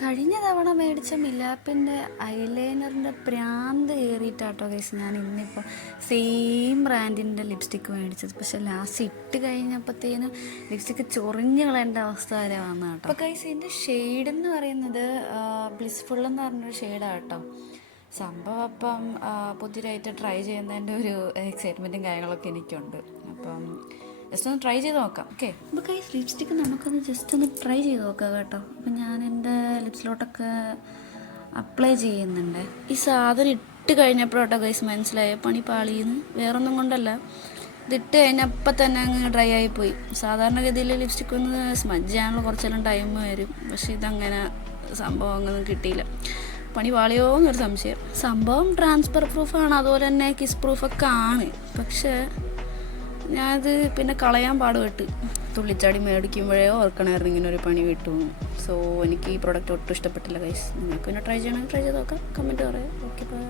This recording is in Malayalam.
കഴിഞ്ഞ തവണ മേടിച്ച മിലാപ്പിൻ്റെ ഐലൈനറിൻ്റെ പ്രാന്ത് കയറിയിട്ടാട്ടോ ഗൈസ് ഞാൻ ഇന്നിപ്പോൾ സെയിം ബ്രാൻഡിൻ്റെ ലിപ്സ്റ്റിക്ക് മേടിച്ചത്. പക്ഷെ ലാസ്റ്റ് ഇട്ട് കഴിഞ്ഞപ്പോഴത്തേനും ലിപ്സ്റ്റിക്ക് ചൊറിഞ്ഞ് കളയേണ്ട അവസ്ഥ വരെ വന്നു കേട്ടോ. അപ്പോൾ ഗൈസ് ഇതിൻ്റെ ഷെയ്ഡ് എന്ന് പറയുന്നത് ബ്ലിസ്ഫുൾ എന്ന് പറഞ്ഞൊരു ഷെയ്ഡാണ് കേട്ടോ. സംഭവം അപ്പം പുതിയതായിട്ട് ട്രൈ ചെയ്യുന്നതിൻ്റെ ഒരു എക്സൈറ്റ്മെൻറ്റും കാര്യങ്ങളൊക്കെ എനിക്കുണ്ട്. അപ്പം ജസ്റ്റ് ഒന്ന് ട്രൈ ചെയ്ത് നോക്കാം. ഓക്കെ, അപ്പോൾ ഗൈസ് ലിപ്സ്റ്റിക്ക് നമുക്കൊന്ന് ജസ്റ്റ് ഒന്ന് ട്രൈ ചെയ്ത് നോക്കാം കേട്ടോ. അപ്പം ഞാൻ എൻ്റെ ലിപ്സിലോട്ടൊക്കെ അപ്ലൈ ചെയ്യുന്നുണ്ട്. ഈ സാധനം ഇട്ട് കഴിഞ്ഞപ്പോഴോട്ടോ ഗൈസ് മനസ്സിലായ പണി പാളിയെന്ന്. വേറൊന്നും കൊണ്ടല്ല, ഇതിട്ട് കഴിഞ്ഞപ്പോൾ തന്നെ അങ്ങ് ഡ്രൈ ആയിപ്പോയി. സാധാരണഗതിയിൽ ലിപ്സ്റ്റിക്ക് ഒന്ന് സ്മജ് ചെയ്യാനുള്ള കുറച്ചെല്ലാം ടൈം വരും. പക്ഷെ ഇതങ്ങനെ സംഭവം അങ്ങനെ കിട്ടിയില്ല. പണി പാളിയോ എന്നൊരു സംശയം. സംഭവം ട്രാൻസ്ഫർ പ്രൂഫാണ്, അതുപോലെ തന്നെ കിസ് പ്രൂഫൊക്കെ ആണ്. പക്ഷേ ഞാനത് പിന്നെ കളയാൻ പാടുപെട്ട് തുള്ളിച്ചാടി മേടിക്കുമ്പോഴേ ഓർക്കണമായിരുന്നു ഇങ്ങനെ ഒരു പണി വിട്ടു. സോ എനിക്ക് ഈ പ്രോഡക്റ്റ് ഒട്ടും ഇഷ്ടപ്പെട്ടില്ല ഗൈസ്. നിങ്ങൾക്ക് പിന്നെ ട്രൈ ചെയ്യണമെങ്കിൽ ട്രൈ ചെയ്ത് നോക്കാം. കമൻറ്റ് പറയാം. Okay, by.